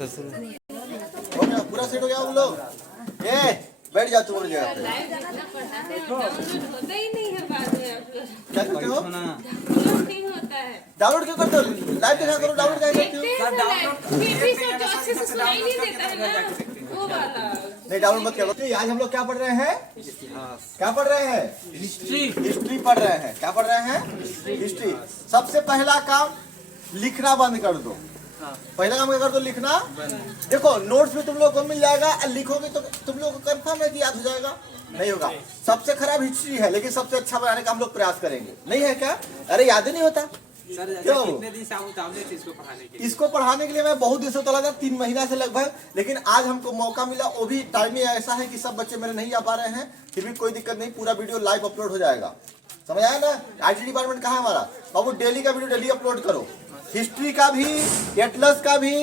हो गया, पूरा सेट हो गया हम लोग। ये बैठ जा तू जगह पे। होता ही नहीं है बाद में आप लोग। क्या करते हो? नहीं होता है। डाउनलोड क्यों करते हो? लाइव देखा करो, डाउनलोड क्या करते हो? फिर भी सोचो अच्छे से सुनाई नहीं देता है ना वो वाला। नहीं डाउनलोड मत करो। आज हम लोग क्या पढ़ रहे हैं? क्या पढ़ रहे हैं? हिस्ट्री पढ़ रहे हैं। क्या पढ़ रहे हैं? हिस्ट्री। सबसे पहला काम लिखना बंद कर दो। पहला काम क्या कर दो? लिखना। देखो नोट्स में तुम लोग को मिल जाएगा, लिखोगे तो तुम लोग को कंफर्म है कि याद हो जाएगा? नहीं होगा। सबसे खराब हिस्ट्री है, लेकिन सबसे अच्छा बनाने का हम लोग प्रयास करेंगे। नहीं है क्या? अरे याद ही नहीं होता क्यों? इसको पढ़ाने के लिए मैं बहुत दिन से चला था, 3 महीना से लगभग, लेकिन आज हमको मौका मिला। वो भी टाइम ही ऐसा है कि सब बच्चे मेरे नहीं आ पा रहे हैं, फिर भी कोई दिक्कत नहीं, पूरा वीडियो लाइव अपलोड हो जाएगा। समझ आया ना? IT डिपार्टमेंट कहाँ है हमारा? बाबू डेली का वीडियो डेली अपलोड करो। हिस्ट्री का भी, एटलस का भी,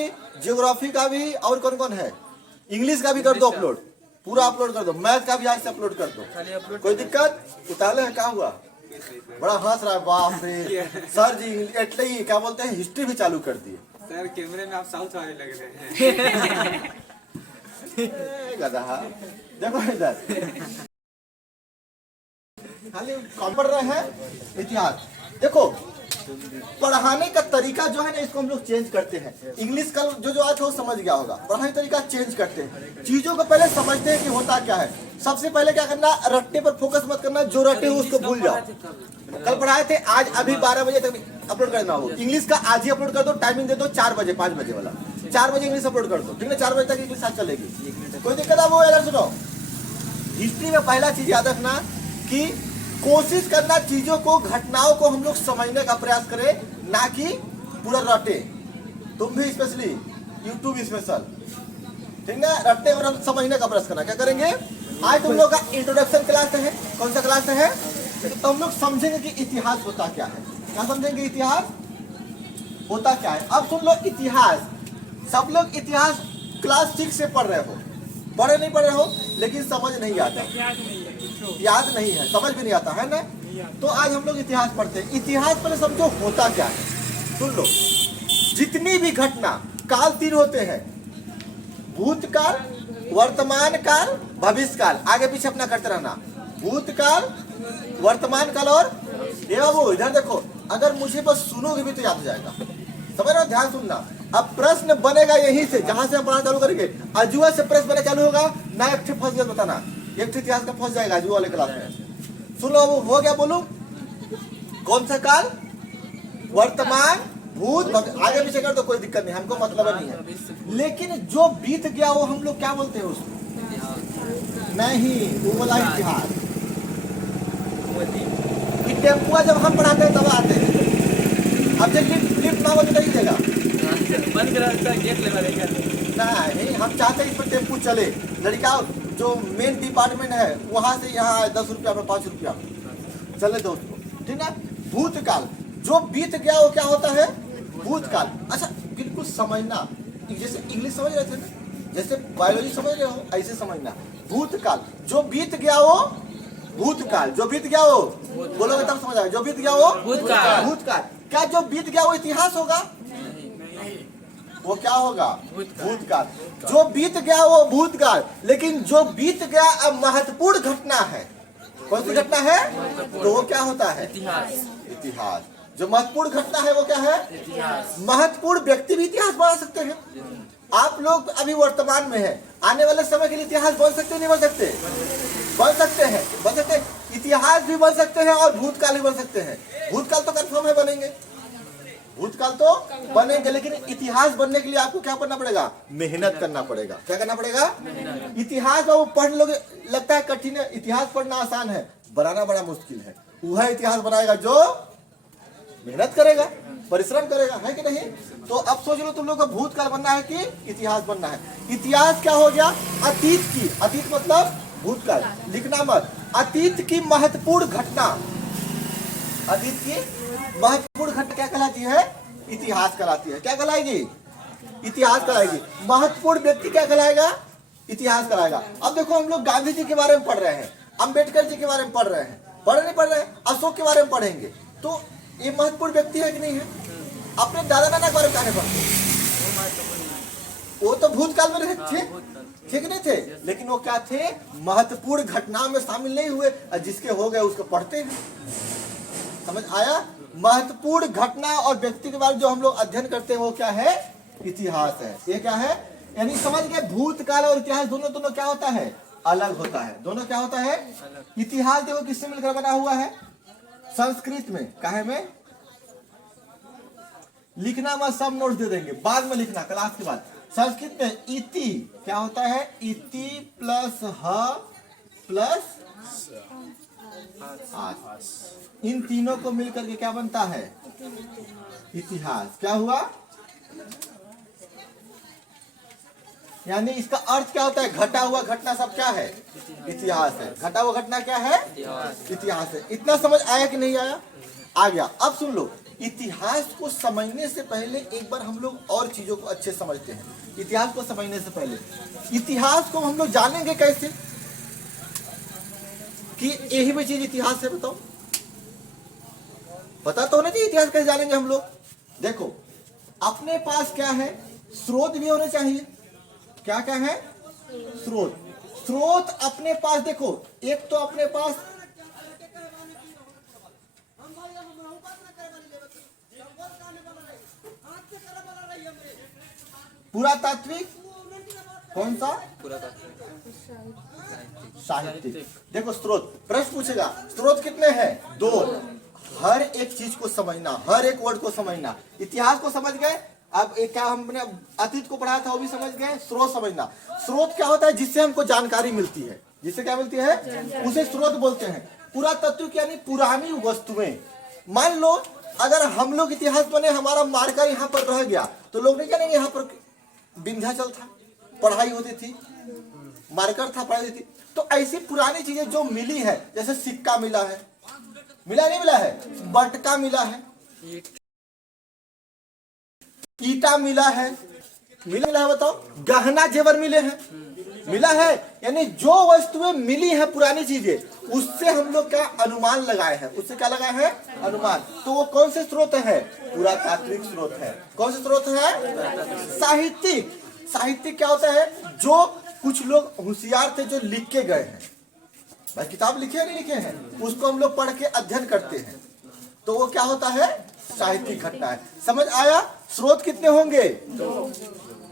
ज्योग्राफी का भी, और कौन कौन है, इंग्लिश का भी कर दो अपलोड, पूरा अपलोड कर दो। मैथ का भी आज से अपलोड कर दो। कोई दिक्कत? उतारे है क्या हुआ? बड़ा हंस रहा है, बाप रे सर जी। एटले ही क्या बोलते हैं, हिस्ट्री भी चालू कर दिए सर। कैमरे में आप साउथ वाले लग रहे हैं। गधा। देखो इधर खाली कौन पढ़ रहे हैं? इतिहास। देखो पढ़ाने का तरीका जो है ना, इसको हम लोग चेंज करते हैं। इंग्लिश का जो आज हो समझ गया होगा, पढ़ाने का तरीका चेंज करते हैं। चीजों को पहले समझते हैं कि होता क्या है। सबसे पहले क्या करना, रट्टे पर फोकस मत करना, जो रट्टे हो उसको भूल जाओ। कल पढ़ाए थे, आज अभी 12 बजे तक अपलोड करना हो। इंग्लिश का आज ही अपलोड कर दो, टाइमिंग दे दो 4 बजे, 5 बजे वाला। 4 बजे इंग्लिश अपलोड कर दो, ठीक है? 4 बजे तक इंग्लिश आज चलेगी। कोई दिक्कत है? वो अगर सुनो, हिस्ट्री में पहला चीज याद रखना कि कोशिश करना चीजों को, घटनाओं को हम लोग समझने का प्रयास करें, ना कि पूरा रटे। तुम भी स्पेशली यूट्यूब स्पेशल, ठीक है? रट्टे और समझने का प्रयास करना। क्या करेंगे? आज तुम लोग का इंट्रोडक्शन क्लास है। कौन सा क्लास है? तो हम लोग समझेंगे कि इतिहास होता क्या है। क्या समझेंगे? इतिहास होता क्या है। अब सुन लो, इतिहास सब लोग इतिहास क्लास 6 से पढ़ रहे हो, पढ़े नहीं पढ़ रहे हो, लेकिन समझ नहीं आता, याद नहीं है, समझ भी नहीं आता है ना? तो आज हम लोग इतिहास पढ़ते हैं। इतिहास पहले समझो होता क्या है। सुन लो, जितनी भी घटना, काल 3 होते हैं, भूतकाल, वर्तमान काल, भविष्य काल। आगे पीछे अपना करते रहना, भूतकाल, वर्तमान काल और ये। बाबू इधर देखो, अगर मुझे बस सुनोगे भी तो याद हो जाएगा। समझ रहे हो? ध्यान सुनना। अब प्रश्न बनेगा यहीं से, जहां से हम पढ़ाना चालू करेंगे। अजुआ से प्रश्न बने चालू होगा ना, एक ठे फंस गया बताना, एक ठे इतिहास का फंस जाएगा अजुआ वाले क्लास में। सुनो, हो गया? बोलूं कौन सा काल? वर्तमान, भूत, आगे पीछे कर दो, कोई दिक्कत नहीं, हमको मतलब नहीं है। लेकिन जो बीत गया वो हम लोग क्या बोलते हैं उसको? नहीं, वो वाला इतिहास। टेम्पुआ जब हम पढ़ाते हैं तब आते हैं। अब जब लिफ्ट ना हो तो नहीं देगा, बंद करा गेट लगा देगा। नहीं, हम चाहते हैं इस पर टेम्पू चले। लड़का जो मेन डिपार्टमेंट है वहां से यहाँ 10 रुपया में, 5 रुपया में चले दोस्तों, ठीक है? भूतकाल, जो बीत गया वो क्या होता है? भूतकाल। अच्छा बिल्कुल समझना, जैसे इंग्लिश समझ रहे थे ना, जैसे बायोलॉजी समझ रहे हो, ऐसे समझना। भूतकाल, जो बीत गया वो भूतकाल, जो बीत गया वो, बोलोगे तब समझ आएगा। जो बीत गया वो भूतकाल। भूतकाल। क्या जो बीत गया वो इतिहास होगा? वो क्या होगा? भूतकाल। जो बीत गया वो भूतकाल, लेकिन जो बीत गया अब महत्वपूर्ण घटना है। कौन सी घटना है? तो वो क्या होता है? इतिहास। जो महत्वपूर्ण घटना है वो क्या है? इतिहास। महत्वपूर्ण व्यक्ति भी इतिहास बना सकते हैं। आप लोग अभी वर्तमान में है, आने वाले समय के लिए इतिहास बन सकते नहीं बन सकते? बन सकते हैं, बन सकते हैं। इतिहास भी बन सकते हैं और भूतकाल भी बन सकते हैं। भूतकाल तो कंफर्म है बनेंगे, भूतकाल तो बनेंगे, लेकिन इतिहास बनने के लिए आपको क्या करना पड़ेगा? मेहनत करना पड़ेगा। क्या करना पड़ेगा? इतिहास वो पढ़ लोगे, लगता है कठिन है। इतिहास पढ़ना आसान है, बनाना बड़ा मुश्किल है। वह इतिहास बनाएगा जो मेहनत करेगा, परिश्रम करेगा, है कि नहीं? तो अब सोच लो, तुम लोग को भूतकाल बनना है कि इतिहास बनना है? इतिहास क्या हो गया? अतीत की, अतीत मतलब भूतकाल, लिखना मत। अतीत की महत्वपूर्ण घटना, अतीत की महत्वपूर्ण घटना क्या कहलाती है? इतिहास कहलाती है। क्या कहलाएगी? इतिहास कहलाएगी। महत्वपूर्ण व्यक्ति क्या कहलाएगा? इतिहास कहलाएगा। अब देखो, हम लोग गांधी जी के बारे में पढ़ रहे हैं, अम्बेडकर जी के बारे में पढ़ रहे हैं, पढ़ नहीं पढ़ रहे हैं, अशोक के बारे में पढ़ेंगे, तो ये महत्वपूर्ण व्यक्ति है कि नहीं है? अपने दादा नाना के बारे में कहने पढ़ते, वो तो भूतकाल में थे, ठीक नहीं थे, लेकिन वो क्या थे, महत्वपूर्ण घटना में शामिल नहीं हुए, और जिसके हो गए उसको पढ़ते हैं। समझ आया? महत्वपूर्ण घटना और व्यक्ति के बारे में जो हम लोग अध्ययन करते हैं वो क्या है, इतिहास है। ये क्या है, यानी समझ गए, भूतकाल और इतिहास दोनों दोनों क्या होता है, अलग होता है। दोनों क्या होता है, इतिहास देखो किससे मिलकर बना हुआ है, संस्कृत में, काहे में लिखना, मैं सब नोट्स दे देंगे, बाद में लिखना क्लास के बाद। संस्कृत में इति क्या होता है, इति प्लस ह प्लस आस, इन तीनों को मिलकर के क्या बनता है, इतिहास। क्या हुआ, यानी इसका अर्थ क्या होता है, घटा हुआ घटना सब क्या है, इतिहास है। घटा हुआ घटना क्या है, इतिहास है। इतना समझ आया कि नहीं आया, आ गया। अब सुन लो, इतिहास को समझने से पहले एक बार हम लोग और चीजों को अच्छे समझते हैं। इतिहास को समझने से पहले, इतिहास को हम लोग जानेंगे कैसे, कि यही भी चीज इतिहास है, बताओ, पता तो होना चाहिए। इतिहास कैसे जानेंगे हम लोग, देखो अपने पास क्या है, स्रोत भी होने चाहिए। क्या क्या है, स्रोत। स्रोत अपने पास देखो, एक तो अपने पास पुरातात्विक, कौन सा, साहित्यिक। देखो स्रोत, प्रश्न पूछेगा स्रोत कितने हैं, 2। हर एक चीज को समझना, हर एक वर्ड को समझना। इतिहास को समझ गए, अब एक क्या हमने अतीत को पढ़ा था वो भी समझ गए। स्रोत समझना, स्रोत क्या होता है, जिससे हमको जानकारी मिलती है, जिससे क्या मिलती है, उसे स्रोत बोलते हैं। पुरातत्व यानी पुरानी वस्तुएं। मान लो अगर हम लोग इतिहास बने, हमारा मार्कर यहाँ पर रह गया, तो लोग नहीं जानेंगे यहाँ पर विंध्याचल था, पढ़ाई होती थी, मार्कर था, पढ़ाई होती थी। तो ऐसी पुरानी चीजें जो मिली है, जैसे सिक्का मिला है, मिला नहीं मिला है, बटका मिला है, ईटा मिला है, मिला है, बताओ, गहना जेवर मिले हैं, मिला है। यानी जो वस्तुएं मिली है, पुरानी चीजें, उससे हम लोग क्या अनुमान लगाए हैं, उससे क्या लगाए हैं, अनुमान। तो वो कौन से स्रोत है, पुरातात्विक स्रोत है। कौन से स्रोत है, साहित्यिक। साहित्यिक क्या होता है, जो कुछ लोग होशियार थे जो लिख के गए हैं, भाई किताब लिखे नहीं लिखे हैं, उसको हम लोग पढ़ के अध्ययन करते हैं, तो वो क्या होता है, साहित्यिक घटना है। समझ आया? स्रोत कितने होंगे, 2।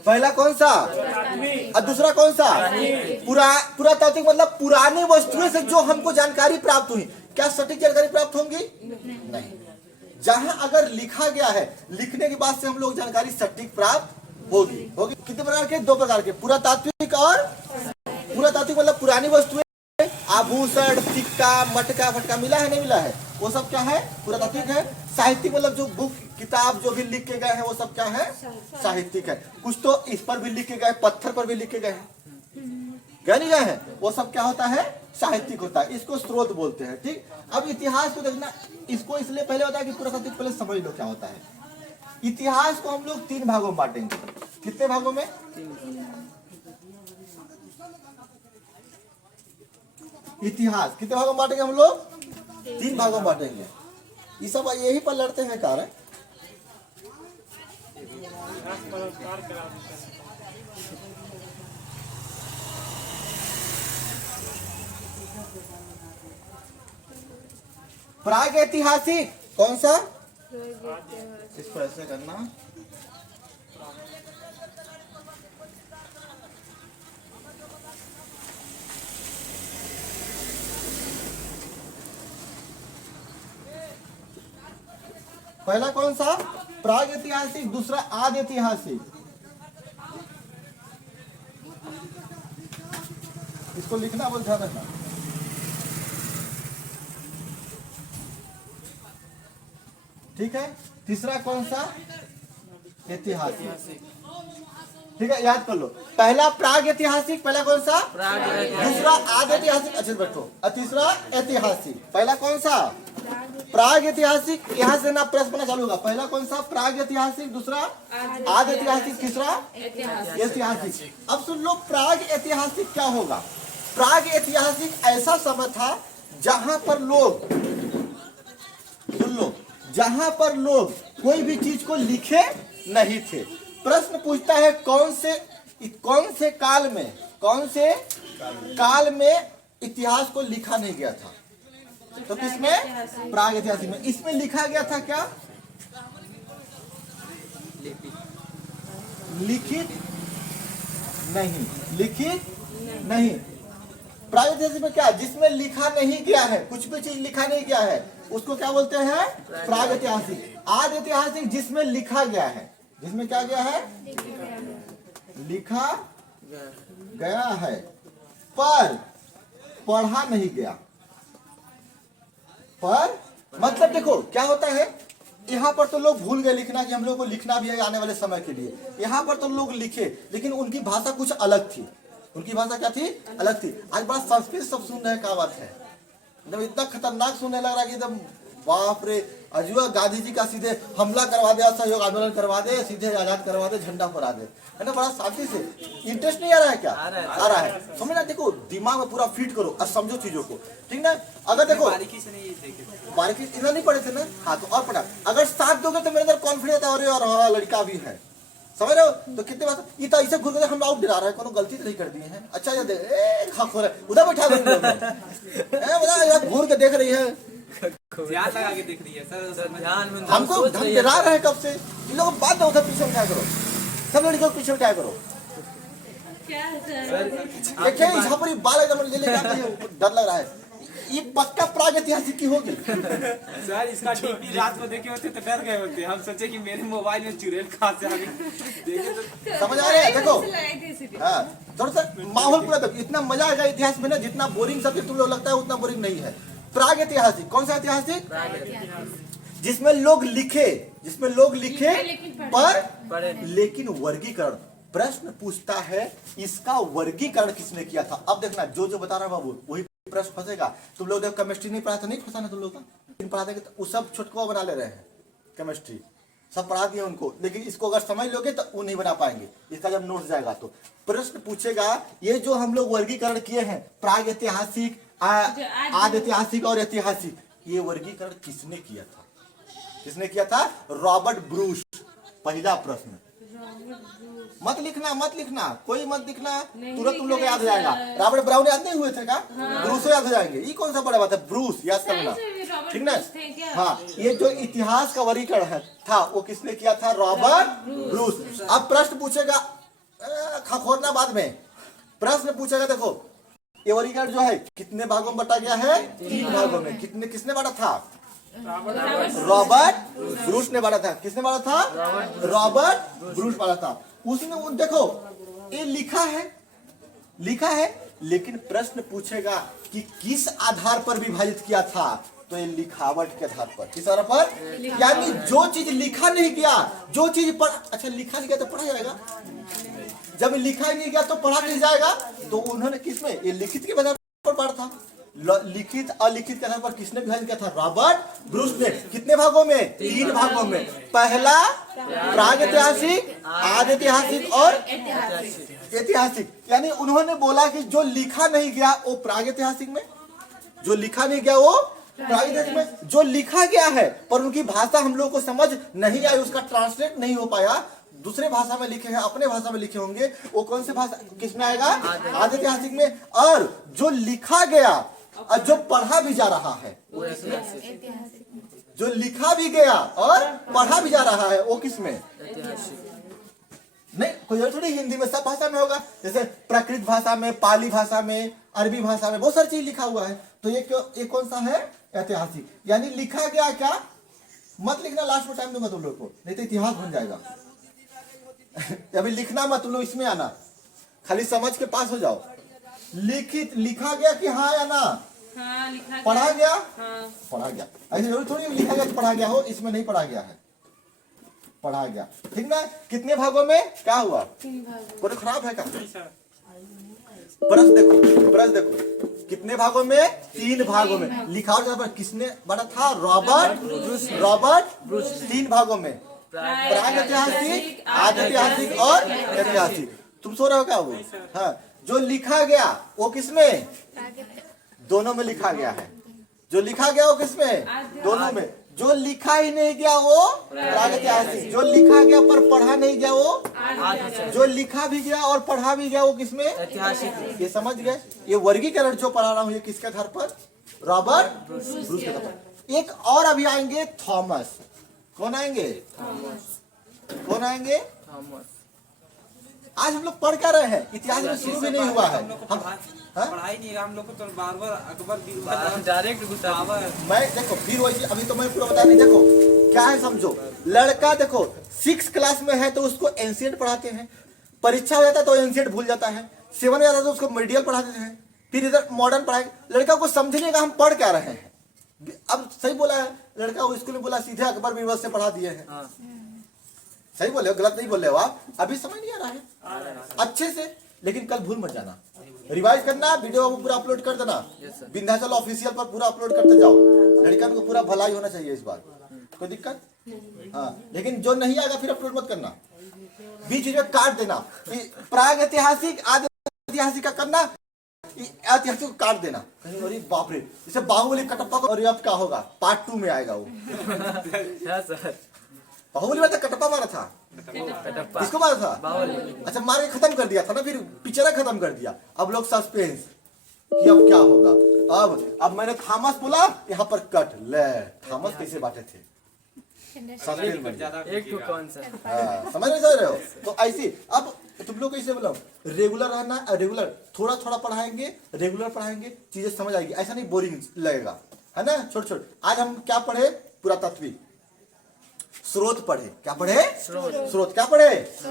पहला कौन सा, और दूसरा कौन सा, पुरातात्विक, मतलब पुरानी वस्तुएं से जो हमको जानकारी प्राप्त हुई। क्या सटीक जानकारी प्राप्त होंगी, नहीं। जहां अगर लिखा गया है, लिखने के बाद से हम लोग जानकारी सटीक प्राप्त होगी। कितने प्रकार के, 2 प्रकार के, पुरातात्विक और पुरातात्विक मतलब पुरानी वस्तुएं, आभूषण, सिक्का, मटका, फटका, मिला है नहीं मिला है, वो सब क्या है, पुरातात्विक है। साहित्यिक मतलब जो बुक, किताब जो भी लिख के गए हैं, वो सब क्या है, साहित्यिक है। कुछ तो इस पर भी लिख के गए, पत्थर पर भी लिख के गए हैं, गए नहीं गए हैं, वो सब क्या होता है, साहित्यिक होता है। इसको स्रोत बोलते हैं। ठीक, अब इतिहास को देखना, इसको इसलिए पहले होता है कि पुरातात्विक पहले समझ लो क्या होता है। इतिहास को हम लोग 3 भागों में बांटेंगे। कितने भागों में, इतिहास कितने भागों में बांटेंगे हम लोग, 3 भागों में बांटेंगे। ये सब यही पर लड़ते हैं कारण। प्राग ऐतिहासिक कौन सा, इसको ऐसे करना, पहला कौन सा, प्राग ऐतिहासिक, दूसरा आदि ऐतिहासिक। इसको लिखना बहुत ध्यान रखना। ठीक है, तीसरा कौन सा, ऐतिहासिक। ठीक है, याद कर लो, पहला प्राग ऐतिहासिक, पहला कौन सा, दूसरा आदि ऐतिहासिक, अच्छे बैठो, और तीसरा ऐतिहासिक। पहला कौन सा, प्राग ऐतिहासिक, यहाँ से ना प्रश्न बनना चालू होगा। पहला कौन सा, प्राग ऐतिहासिक, दूसरा आदि ऐतिहासिक, तीसरा ऐतिहासिक। अब सुन लो, प्राग ऐतिहासिक क्या होगा। प्राग ऐतिहासिक ऐसा समय था जहां पर लोग, सुन लो, जहां पर लोग कोई भी चीज को लिखे नहीं थे। प्रश्न पूछता है कौन से कौन से काल में इतिहास को लिखा नहीं गया था? तो किसमें? प्राग ऐतिहासिक में। इसमें लिखा गया था क्या? लिखित नहीं। प्राग ऐतिहासिक में क्या? जिसमें लिखा नहीं गया है, कुछ भी चीज लिखा नहीं गया है, उसको क्या बोलते हैं? प्राग ऐतिहासिक। आद ऐतिहासिक जिसमें लिखा गया है, जिसमें क्या गया है? लिखा गया है पर पढ़ा नहीं गया। पर मतलब देखो क्या होता है, यहाँ पर तो लोग भूल गए लिखना कि हम लोग को लिखना भी है आने वाले समय के लिए। यहाँ पर तो लोग लिखे, लेकिन उनकी भाषा कुछ अलग थी। उनकी भाषा क्या थी? अलग थी। आज बड़ा संस्कृत सब सुन रहे, क्या बात है, जब इतना खतरनाक सुनने लग रहा है कि एकदम बाप रे, अजुआ गांधी जी का सीधे हमला करवा दे, असहयोग आंदोलन करवा दे, सीधे आजाद करवा दे, झंडा फहरा दे, है ना। बड़ा शांति से, इंटरेस्ट नहीं आ रहा है क्या? आ रहा है। समझना, देखो दिमाग में पूरा फिट करो और समझो चीजों को, ठीक ना। अगर देखो बारीकी से नहीं देखे, बारीकी इतना नहीं पढ़े थे ना, हाँ तो और पढ़ा। अगर साथ दोगे तो मेरे अंदर कॉन्फिडेंस है, और हाँ लड़का भी है, समझ रहे हो। तो कितने बात, ये तो ऐसे घूर के हम आउट डरा रहा है, कोनो गलती तो नहीं कर दी है। अच्छा ये देख, उधर बैठा घूर के देख रही है, ध्यान लगा के देख रही है सर। ध्यान हमको हम डरा रहे हैं कब से। इन लोगों बात उधर पीछे उठाया करो, सब लड़कियों को पीछे उठाया करो। क्या है सर? देखिए यहाँ पर बाल एकदम ले लेके आते हैं, डर लग रहा है। ये पक्का प्राग ऐतिहासिक की होगी सर। इसका डीपी रात को देखे होते तो डर गए होते। हम सोचे कि मेरे मोबाइल में चुड़ैल कहाँ से आ गई, देखे तो समझ आ रहे हैं। देखो लगाई थी इसीलिए। हाँ, थोड़ा सा माहौल पूरा देखो, इतना मजा आएगा इतिहास में ना, जितना बोरिंग सब्जेक्ट तुम लोग लगता है उतना बोरिंग नहीं है। प्राग ऐतिहासिक, कौन सा ऐतिहासिक? जिसमें लोग लिखे पर लेकिन वर्गीकरण। प्रश्न पूछता है इसका वर्गीकरण किसने किया था। अब देखना जो बता रहा बाबू वही प्रश्न फंसेगा। तुम लोग देखो केमिस्ट्री नहीं पढ़ा था, नहीं फंसाना तुम लोग का, पढ़ा देंगे तो वो सब छुटकुआ बना ले रहे हैं। केमिस्ट्री सब पढ़ा दिए उनको, लेकिन इसको अगर समझ लोगे तो वो नहीं बना पाएंगे। इसका जब नोट जाएगा तो प्रश्न पूछेगा, ये जो हम लोग वर्गीकरण किए हैं, प्राग ऐतिहासिक, आद ऐतिहासिक और ऐतिहासिक, ये वर्गीकरण किसने किया था? किसने किया था? Robert Bruce. पहला प्रश्न। मत लिखना, कोई मत लिखना, तुरंत तुम लोग याद हो जाएगा। रॉबर्ट ब्राउन याद नहीं हुए थे क्या? ब्रूस याद हो जाएंगे। ये कौन सा बड़ा बात है, ब्रूस याद करना, ठीक ना। हाँ, ये जो इतिहास का वर्गीकरण था वो किसने किया था? Robert Bruce. अब प्रश्न पूछेगा, खखोरना बाद में, प्रश्न पूछेगा देखो ये वर्गीकरण जो है कितने भागों में बटा गया है? 3 भागों में। किसने बांटा था? रॉबर्ट ब्रूस ने बांटा था। किसने बांटा था? रॉबर्ट ब्रूस बांटा था। उसने देखो ये लिखा है, लेकिन प्रश्न पूछेगा कि किस आधार पर विभाजित किया था, तो ये लिखावट के आधार पर। किस आधार पर? यानी जो चीज लिखा नहीं गया, जो चीज अच्छा लिखा नहीं गया तो पढ़ा जाएगा, जब लिखा ही नहीं गया तो पढ़ा नहीं जाएगा। तो उन्होंने किसमें? ये लिखित के आधार पर पढ़ा था। लिखित अलिखित के आधार पर किसने विभाजन किया था? रॉबर्ट ब्रूस ने। कितने भागों में? 3 भागों में। पहला प्राग ऐतिहासिक, आद ऐतिहासिक और ऐतिहासिक। यानी उन्होंने बोला कि जो लिखा नहीं गया वो प्राग ऐतिहासिक में, जो लिखा नहीं गया वो प्राग ऐतिहासिक में, जो लिखा गया है पर उनकी भाषा हम लोग को समझ नहीं आई, उसका ट्रांसलेट नहीं हो पाया, दूसरे भाषा में लिखे हैं, अपने भाषा में लिखे होंगे, वो कौन से भाषा किसमें आएगा? आद ऐतिहासिक में। और जो लिखा गया और जो पढ़ा भी जा रहा है, जो लिखा भी गया और पढ़ा भी जा रहा है वो किसमें? नहीं, कोई थोड़ी हिंदी में, सब भाषा में होगा। जैसे प्राकृत भाषा में, पाली भाषा में, अरबी भाषा में बहुत सारी चीज लिखा हुआ है। तो ये कौन सा है? ऐतिहासिक। यानी लिखा गया क्या? मत लिखना, लास्ट में टाइम दूंगा तुम लोग को, नहीं तो इतिहास बन जाएगा। अभी लिखना मत, तुम लोग इसमें आना, खाली समझ के पास हो जाओ। लिखा गया कि हाँ या ना? हाँ, लिखा पढ़ा गया? हाँ। पढ़ा गया। ऐसे जरूर थोड़ी लिखा गया तो पढ़ा गया हो, इसमें नहीं पढ़ा गया है, पढ़ा गया, ठीक ना। कितने भागों में क्या हुआ? 3 भाग। कोई खराब है क्या? प्रश्न देखो कितने भागों में? 3 भागों में। लिखा और किसने बड़ा था? Robert Bruce. 3 भागों में, प्राग ऐतिहासिक, आद ऐतिहासिक और ऐतिहासिक। तुम सो रहे हो क्या? वो हाँ, जो लिखा गया वो किसमें? दोनों में लिखा गया है। जो लिखा गया वो किसमें? दोनों में। जो लिखा ही नहीं गया वो प्रागैतिहासिक, जो लिखा गया पर पढ़ा नहीं गया वो, जो लिखा भी गया और पढ़ा भी गया वो किसमें, ऐतिहासिक। ये समझ गए। ये वर्गीकरण जो पढ़ा रहा हूँ ये किसके आधार पर, रॉबर्ट ब्रूस के आधार पर। एक और अभी आएंगे थॉमस। कौन आएंगे, कौन आएंगे, आज हम लोग पढ़ क्या रहे हैं, इतिहास में शुरू भी नहीं हुआ है। हम पढ़ाई नहीं, हम लोग को तो बार बार अकबर डायरेक्ट घुसा। मैं देखो फिर वही अभी तो मैं पूरा बता नहीं, देखो क्या है समझो। लड़का देखो 6 क्लास में है तो उसको एंशिएंट पढ़ाते हैं, परीक्षा हो जाता है तो एंशिएंट भूल जाता है, 7 में जाता है तो उसको मीडियल पढ़ाते हैं, फिर इधर मॉडर्न पढ़ाए। लड़का को समझने का हम पढ़ क्या रहे हैं। अब सही बोला है लड़का, वो स्कूल में बोला सीधे अकबर बीरबल से पढ़ा दिए हैं। सही बोले हो, गलत नहीं बोल रहे हो आप। अभी समझ नहीं आ रहा है अच्छे से, लेकिन कल भूल मत जाना, रिवाइज करना, वीडियो को पूरा अपलोड कर देना, विंध्याचल ऑफिशियल पर पूरा अपलोड करते जाओ। लड़का को पूरा भलाई होना चाहिए इस बार, कोई दिक्कत हाँ। लेकिन जो नहीं आएगा फिर अपलोड मत करना, बीच में काट देना। प्राग ऐतिहासिक आदि ऐतिहासिक का करना, ऐतिहासिक को काट देना। अरे बाप रे, जैसे बाहुबली कटप्पा को, और अब क्या होगा पार्ट 2 में आएगा वो। बाहुबली में तो कटप्पा मारा था, किसको मारा था, अच्छा मार के खत्म कर दिया था ना, फिर पिक्चर खत्म कर दिया। अब लोग सस्पेंस कि अब क्या होगा। अब मैंने थॉमस बोला, यहाँ पर कट ले, थॉमस कैसे बांटे थे, एक तो कौन सा समझ नहीं रहे हो। तो ऐसी अब तुम लोग कैसे बोला, रेगुलर रहना, रेगुलर थोड़ा थोड़ा पढ़ाएंगे, रेगुलर पढ़ाएंगे, चीजें समझ आएगी, ऐसा नहीं बोरिंग लगेगा, है ना। छोटे छोटे आज हम क्या पढ़े, पुरातत्विक स्रोत पढ़े, क्या पढ़े, स्रोत क्या पढ़े,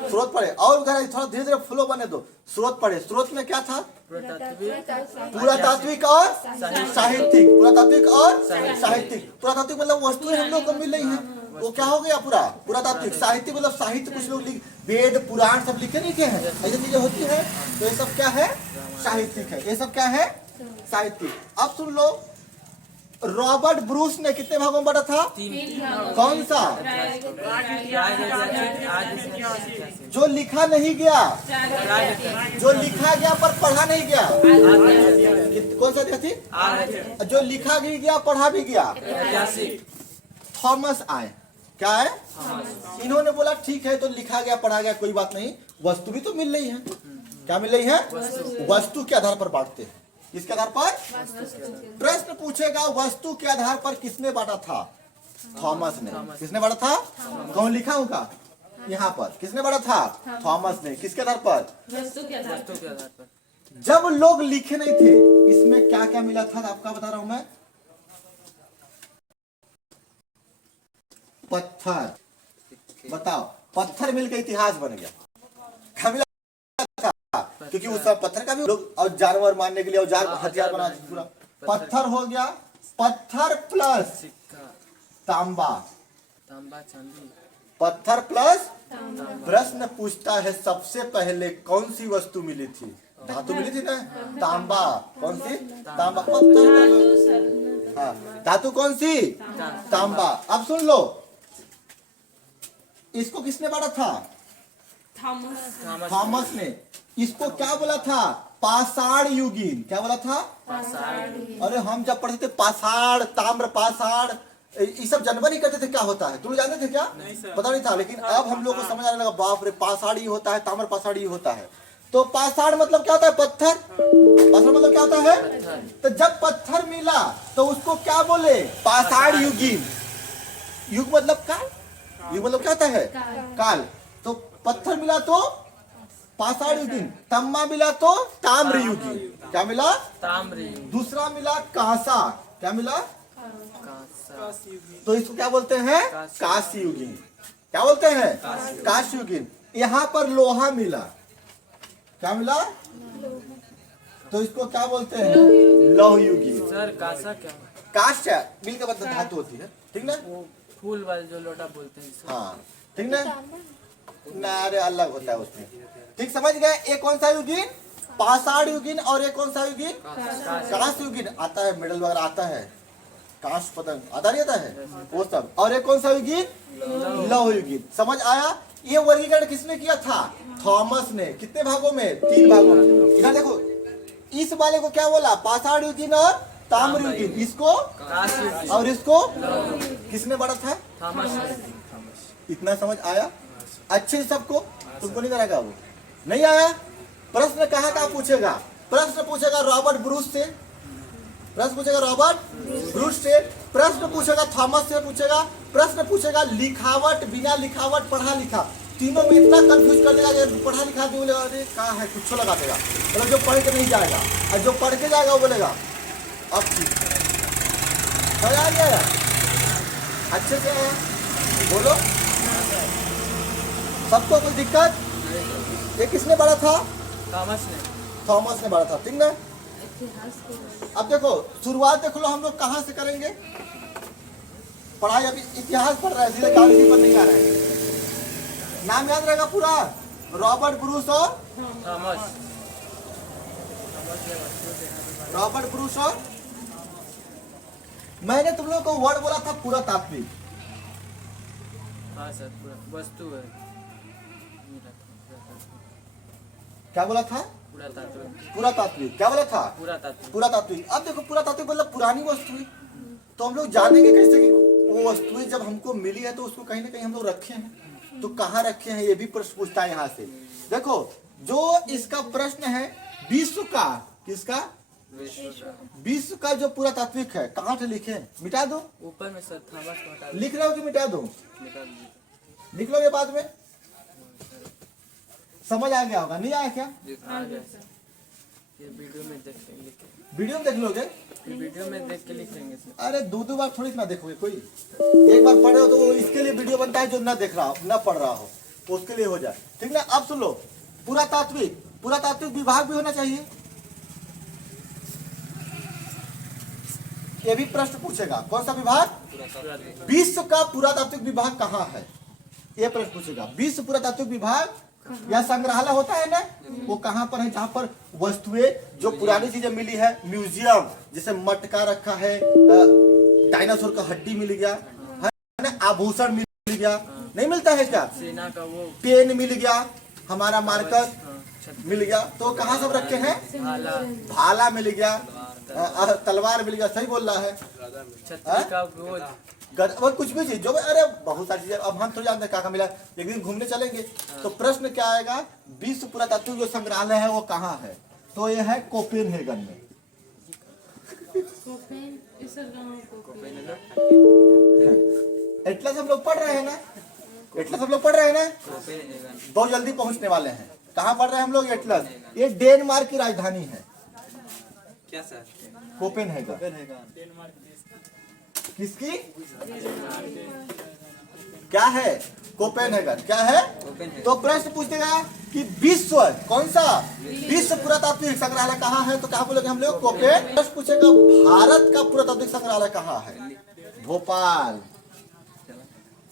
स्रोत पढ़े। और उधर थोड़ा धीरे धीरे फ्लो बने दो, स्रोत पढ़े। स्रोत में क्या था, पुरातात्विक और साहित्यिक, पुरातात्विक और साहित्यिक। पुरातात्विक मतलब वस्तुएं हम लोग को मिल रही हैं, वो क्या हो गया पूरा पुरातात्विक। साहित्य मतलब साहित्य, कुछ लोग वेद पुराण सब लिखे लिखे हैं, ऐसी चीजें होती है, तो ये सब क्या है, साहित्यिक है। ये सब क्या है, साहित्यिक। अब सुन लो, रॉबर्ट ब्रूस ने कितने भागों में बांटा था, 3 कौन सा, जो लिखा नहीं गया, जो लिखा गया पर पढ़ा नहीं गया, कौन सा थी, जो लिखा भी गया पढ़ा भी गया, थॉमस आए। क्या है, इन्होंने बोला ठीक है, तो लिखा गया पढ़ा गया कोई बात नहीं, वस्तु भी तो मिल रही है। क्या मिल रही है, वस्तु के आधार पर बांटते हैं। किसके आधार पर, प्रश्न पूछेगा वस्तु के आधार पर किसने बांटा था, थॉमस ने। किसने बांटा था, कौन लिखा होगा यहाँ पर, किसने बांटा था, थॉमस ने। किसके आधार पर, वस्तु के आधार पर। जब लोग लिखे नहीं थे, इसमें क्या क्या मिला था आपका बता रहा हूं मैं, पत्थर। बताओ, पत्थर मिलकर इतिहास बन गया। क्या मिला था, क्योंकि उस समय पत्थर का भी लोग और जानवर मारने के लिए औजार हथियार बना पूरा पत्थर हो गया। पत्थर प्लस तांबा, चांदी, पत्थर प्लस। प्रश्न पूछता है सबसे पहले कौन सी वस्तु मिली थी, धातु मिली थी ना, तांबा। कौन सी, तांबा। पत्थर, हाँ, धातु कौन सी, तांबा। अब सुन लो, इसको किसने बांटा था, थॉमस ने। इसको क्या बोला था, पाषाण युगीन। क्या बोला था, अरे हम जब पढ़ते थे पाषाण, ताम्र पाषाण, ये सब जानवर नहीं करते थे क्या होता है, तुम जानते थे क्या, पता नहीं था। लेकिन अब हम लोग को समझ आने लगा, बाप रे, पाषाण ही होता है, ताम्र पाषाण ही होता है। तो पाषाण मतलब क्या होता है, पत्थर। पाषाण मतलब क्या होता है, तो जब पत्थर मिला तो उसको क्या बोले, पाषाण युगीन। युग मतलब काल, युग मतलब क्या होता है, काल। तो पत्थर मिला तो पाषाण युगीन, तांबा मिला तो ताम्र युगीन। क्या मिला, ताम्र। दूसरा मिला कांसा। क्या मिला, तो इसको क्या बोलते हैं, कांस्य युगीन। क्या बोलते हैं, कांस्य युगीन। यहाँ पर लोहा मिला। क्या मिला, तो इसको क्या बोलते हैं, लौह युगीन। सर कांसा क्या, कांस्य मिलकर मतलब धातु होती है, ठीक ना, वो फूल वाले जो लोटा बोलते हैं, हाँ ठीक ना, अरे अलग होता है उसमें, ठीक समझ गए। एक कौन सा युगीन, पाषाण युगीन, और एक कौन सा युगीन, कांस्य युगीन। आता है मेडल वगैरह आता है, कांस्य पतंग आता नहीं आता है वो सब। और एक कौन सा युगीन, लौह युगीन। समझ आया। ये वर्गीकरण किसने किया था, थॉमस ने। कितने भागों में, 3 भागों में। इधर देखो, इस वाले को क्या बोला, पाषाण युगीन और ताम्रयुगिन, इसको और इसको किसने बढ़ा था? इतना समझ आया अच्छे से सबको? तुमको नहीं करेगा वो? नहीं आया? प्रश्न कहाँ का पूछेगा? प्रश्न पूछेगा रॉबर्ट ब्रूस से, प्रश्न पूछेगा रॉबर्ट ब्रूस से, प्रश्न पूछेगा थॉमस से, पूछेगा प्रश्न पूछेगा लिखावट, बिना लिखावट पढ़ा लिखा। तीनों में इतना कंफ्यूज कर देगा कि पढ़ा लिखा जो बोलेगा अरे कहा है कुछ लगा देगा, मतलब जो पढ़ के नहीं जाएगा, और जो पढ़ के जाएगा वो बोलेगा अब ठीक समझ आ गया? अच्छे से आया? बोलो सबको कोई दिक्कत? ये किसने पढ़ा था? थॉमस ने पढ़ा था, ठीक ना? अब देखो शुरुआत देख लो हम लोग कहाँ से करेंगे पढ़ाई। अभी इतिहास पढ़ रहे हैं, सीधे गांधी पर नहीं आ रहे हैं। नाम याद रहेगा पूरा, रॉबर्ट ब्रूस और थॉमस। रॉबर्ट ब्रूस और मैंने तुम लोगों को वर्ड बोला था पूरा तात्विक। हाँ सर, पूरा वस्तु है। क्या बोला था? पूरा तात्विक। पूरा तात्विक। क्या बोला था? पूरा तात्विक। पूरा तात्विक। अब देखो पूरा तात्विक मतलब पुरानी वस्तुएं, तो हम लोग जानेंगे कैसे कि वो वस्तुएं जब हमको मिली है तो उसको कहीं ना कहीं हम लोग रखे हैं, तो कहाँ रखे हैं ये भी प्रश्न पूछता है यहाँ से। देखो जो इसका प्रश्न है विश्व का, किसका? विश्व का जो पूरा तात्विक है कहाँ से लिखे? मिटा दो ऊपर में सर, थॉमस को हटा लिख रहे हो कि मिटा दो? निकाल दीजिए। लिख लोगे बाद में? समझ आ गया होगा? नहीं आया क्या? आ गया सर, ये वीडियो में देख के लिखे। वीडियो में देख लोगे? ये वीडियो में देख के लिख लेंगे सर। अरे दो बार थोड़ी ना देखोगे, कोई एक बार पढ़े हो तो इसके लिए वीडियो बनता है जो ना देख रहा हो ना पढ़ रहा हो, तो उसके लिए हो जाए, ठीक ना? अब सुन लो, पूरा तात्विक विभाग भी होना चाहिए। ये भी प्रश्न पूछेगा, कौन सा विभाग? विश्व का पुरातात्विक विभाग कहाँ है, ये प्रश्न पूछेगा। विश्व पुरातात्विक विभाग या संग्रहालय होता है ना, वो कहाँ पर है? जहाँ पर वस्तुएं जो पुरानी चीजें मिली है, म्यूजियम, जैसे मटका रखा है, डायनासोर का हड्डी मिल गया है ना, आभूषण मिल गया, नहीं मिलता है क्या? सेना का वो पेन मिल गया, हमारा मार्कर मिल गया, तो कहाँ सब रखे हैं? भाला मिल गया, तलवार मिल गया, सही बोल रहा है। छतरी का वो और कुछ भी चीज जो, अरे बहुत सारी चीजें, अब हम तो जानते हैं क्या मिला। एक दिन घूमने चलेंगे तो प्रश्न क्या आएगा? विश्व पुरातात्विक जो संग्रहालय है वो कहाँ है? तो ये है कोपेनहेगन में। एटलस हम लोग पढ़ रहे हैं ना, एटलस हम लोग पढ़ रहे हैं ना, बहुत जल्दी पहुंचने वाले हैं। कहाँ पढ़ रहे हैं हम लोग? एटलस। ये डेनमार्क की राजधानी है। क्या सर? कोपेनहेगन। किसकी? क्या है? कोपेनहेगन। क्या है? तो प्रश्न पूछेगा कि विश्व कौन सा? विश्व पुरातात्विक संग्रहालय कहाँ है? तो कहाँ बोलोगे हम लोग? कोपेन। प्रश्न पूछेगा भारत का पुरातात्विक संग्रहालय कहाँ है? भोपाल।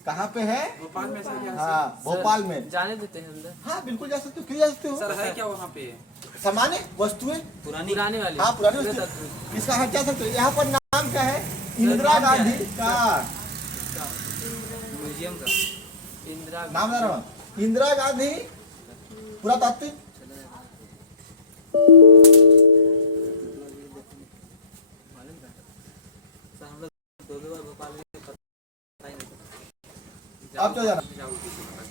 कहाँ पे है? भोपाल में सर? हाँ भोपाल में। जाने देते हैं अंदर। हाँ बिल्कुल जा सकते हो, क्यों जा सकते हो? सर है क्या वहाँ पे? सामान्य वस्तुएं, पुराने वाले। हाँ पुरानी वस्तुएं, इसका हट जा सकते हो। यहाँ पर नाम क्या है? इंदिरा गांधी का म्यूजियम का इंदिरा नाम ना रहा, इंदिरा गांधी पुरातात्विक। सर हम लोग दो बार भोपाल में अब तो जाना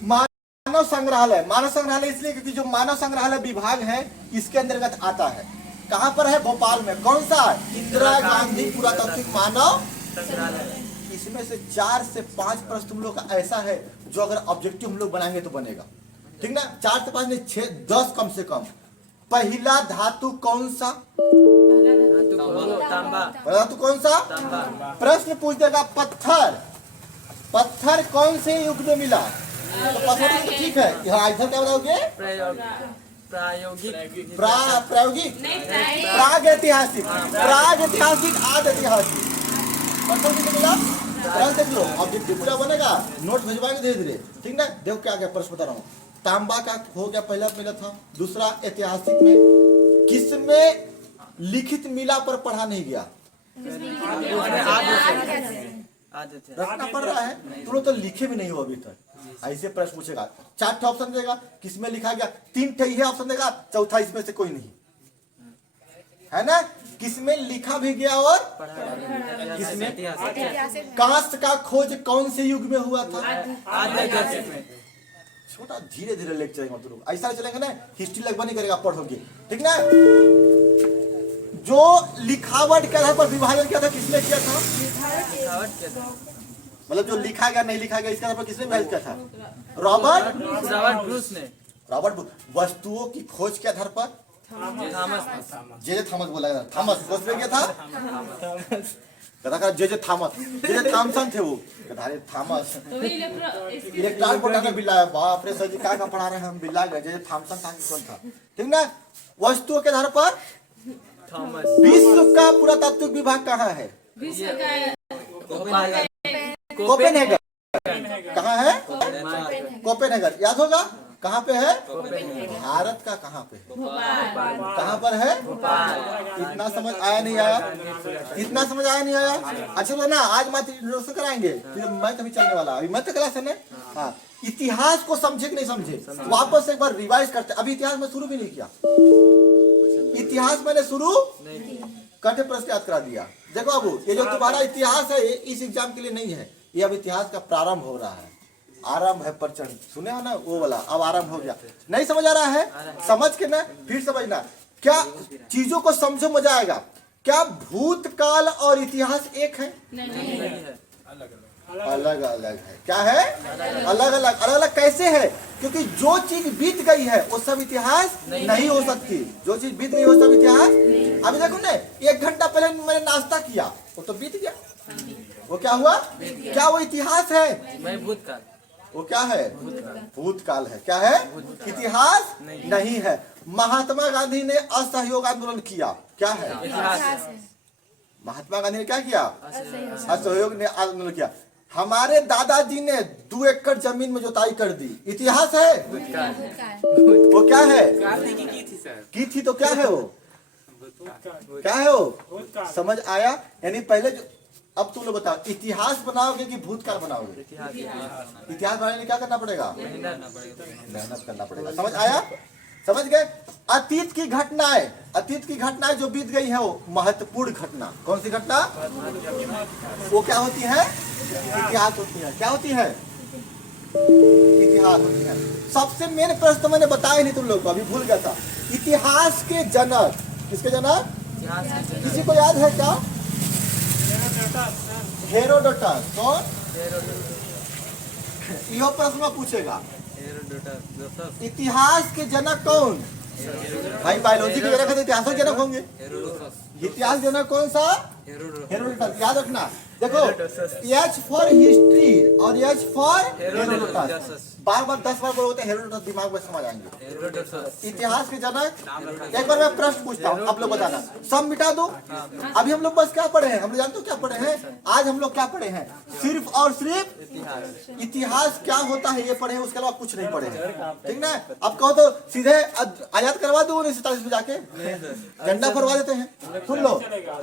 मानव संग्रहालय। मानव संग्रहालय इसलिए क्योंकि जो मानव संग्रहालय विभाग है इसके अंतर्गत आता है। कहाँ पर है? भोपाल में। कौन सा? इंदिरा गांधी पुरातात्विक मानव संग्रहालय। इसमें से 4 से 5 प्रश्न तुम लोग का ऐसा है जो अगर ऑब्जेक्टिव हम लोग बनाएंगे तो बनेगा, ठीक ना? 4 से 5 नहीं, 6 10 कम से कम। पहला धातु कौन सा? तांबा। धातु कौन सा? प्रश्न पूछ देगा पत्थर। पत्थर कौन से युग में मिला? तो पत्थर तो ठीक है, यहाँ इधर क्या बताओगे? प्रायोगिक प्रायोगिक, प्राग ऐतिहासिक, प्राग ऐतिहासिक, आद ऐतिहासिक। पत्थर किसे मिला? तुरंत देख लो, ऑब्जेक्टिव पूरा बनेगा, नोट भिजवाएंगे धीरे धीरे, ठीक ना? देखो क्या क्या प्रश्न बता रहा हूँ। तांबा का हो गया, पहला मिला था। दूसरा ऐतिहासिक में किसमें लिखित मिला पर पढ़ा नहीं गया? रखना पड़ रहा है, तुम लोग तो लिखे भी नहीं हो अभी तक। ऐसे प्रश्न पूछेगा, 4 ऑप्शन देगा, किसमें लिखा गया? 3 ठे ऑप्शन देगा, चौथा इसमें से कोई नहीं। है ना, किसमें लिखा भी गया और किसमें? कांस्य का खोज कौन से युग में हुआ था? छोटा धीरे धीरे लेके चलेंगे तुम लोग, ऐसा चलेंगे ना हिस्ट्री लगभग नहीं करेगा, पढ़ोगे ठीक ना। जो लिखावट के आधार पर विभाजन किया था किसने किया था? मतलब जो लिखा गया नहीं लिखा गया इसके आधार पर किसने विभाजित किया था? रॉबर्ट ब्रूस ने। रॉबर्ट वस्तुओं की खोज के आधार पर जे थॉमस बोला गया, थॉमस खोज में गया था, जे थॉमसन थे वो गधारे थॉमस। तो इलेक्ट्रॉन पढ़ा था बिल्ला, बाप रे सर जी क्या पढ़ा रहे हैं हम, बिल्ला गए जे थॉमसन था कि कौन था, ठीक ना। वस्तुओं के आधार पर थॉमस। विश्व का पुरातात्विक विभाग कहाँ है? कोपेनहेगन। कहाँ है? कोपेनहेगन, याद होगा कहाँ पे है? भारत का कहाँ पे है? कहाँ पर है? इतना समझ आया नहीं आया? इतना समझ आया नहीं आया? अच्छा तो ना आज मैथ इंट्रोडक्शन कराएंगे, फिर मैथ अभी चलने वाला, अभी मैथ क्लास है ना। हाँ, इतिहास को समझे कि नहीं समझे वापस एक बार रिवाइज करते। अभी इतिहास में शुरू भी नहीं किया, इतिहास मैंने शुरू करके प्रश्न याद करा दिया। देखो बाबू, ये जो तुम्हारा इतिहास है ये इस एग्जाम के लिए नहीं है, ये अब इतिहास का प्रारंभ हो रहा है, आरंभ है प्रचंड, सुने हो ना वो वाला, अब आरंभ हो गया। नहीं समझ आ रहा है? समझ के ना फिर समझना, क्या चीजों को समझो मजा आएगा। क्या भूतकाल और इतिहास एक है? अलग अलग है। क्या है? अलग अलग। अलग अलग कैसे है? क्योंकि जो चीज बीत गई है वो सब इतिहास नहीं हो सकती, जो चीज बीत गई वो सब इतिहास। अभी देखो ना, 1 घंटा पहले मैंने नाश्ता किया, वो तो बीत गया, वो क्या हुआ? क्या वो इतिहास है? भूतकाल। वो क्या है? भूतकाल है। क्या है? इतिहास नहीं है। महात्मा गांधी ने असहयोग आंदोलन किया, क्या है? महात्मा गांधी ने क्या किया? असहयोग ने आंदोलन किया। हमारे दादाजी ने 2 एकड़ जमीन में जुताई कर दी, इतिहास है? वो क्या है? की थी तो क्या है वो? क्या है वो? समझ आया? यानी पहले जो, अब तुम लोग बताओ इतिहास बनाओगे कि भूतकाल बनाओगे? इतिहास बनाने के लिए क्या करना पड़ेगा? मेहनत करना पड़ेगा। समझ आया? समझ गए? अतीत की घटनाएं, अतीत की घटनाएं जो बीत गई है वो महत्वपूर्ण घटना। कौन सी घटना? वो क्या होती है? इतिहास होती है। क्या होती है? इतिहास होती है। सबसे मेन प्रश्न तो मैंने बताया नहीं तुम लोग को, अभी भूल गया था। इतिहास के जनक, किसके जनक? किसी को याद है क्या? हेरोडोटस। कौन? यह प्रश्न पूछेगा, इतिहास के जनक कौन? भाई बायोलॉजी के जनक है तो इतिहास के जनक होंगे। इतिहास जनक कौन सा? हेरोडोटस। याद रखना, देखो H फॉर हिस्ट्री और H फॉर हेरोडोटस, बार बार 10 बार बोलते हैं हेरोडोटस, दिमाग में समझ आएंगे। इतिहास के जनक। एक बार मैं प्रश्न पूछता हूँ, आप लोग बताना, सब मिटा दो। अभी हम लोग बस क्या पढ़े हैं? हम लोग जानते हो क्या पढ़े हैं? आज हम लोग क्या पढ़े हैं? सिर्फ और सिर्फ इतिहास क्या होता है ये पढ़े हैं, उसके अलावा कुछ नहीं पढ़े हैं, ठीक ना। अब कहो तो सीधे आजाद करवा दो 1947 में जाके, झंडा फरवा देते हैं। सुन लो,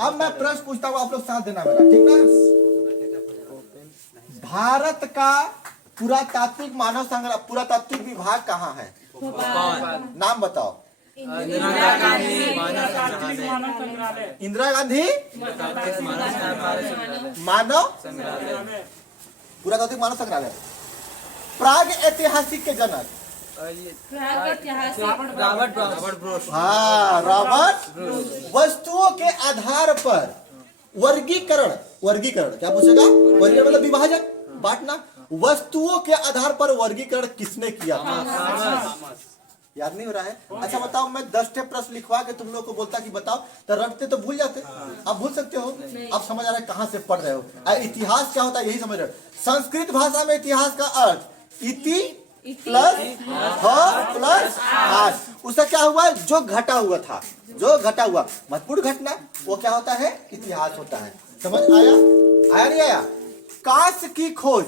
अब मैं प्रश्न पूछता हूँ, आप लोग साथ देना मेरा, ठीक ना। भारत का पुरातात्विक मानव संग्रह, पुरातात्विक विभाग कहाँ है? नाम बताओ। इंदिरा गांधी इंदिरा गांधी मानव पुरातात्विक मानव संग्रहालय। प्राग ऐतिहासिक के जनक? Robert Bruce. हाँ, रॉबर्ट। वस्तुओं के आधार पर वर्गीकरण, वर्गीकरण क्या पूछेगा? वर्गीकरण मतलब विभाजन, बांटना। वस्तुओं के आधार पर वर्गीकरण किसने किया था? याद नहीं हो रहा है? अच्छा बताओ, मैं 10 प्रश्न लिखवा के तुम लोग को बोलता कि बताओ, तो रटते तो भूल जाते। आप भूल सकते हो? अब समझ आ रहा है कहाँ से पढ़ रहे हो। इतिहास क्या होता है यही समझ रहे हो। संस्कृत भाषा में इतिहास का अर्थ इति प्लस प्लस आस। उसका क्या हुआ? जो घटा हुआ था, जो घटा हुआ महत्वपूर्ण घटना, वो क्या होता है? इतिहास होता है। समझ आया? आया नहीं आया? कांस्य की खोज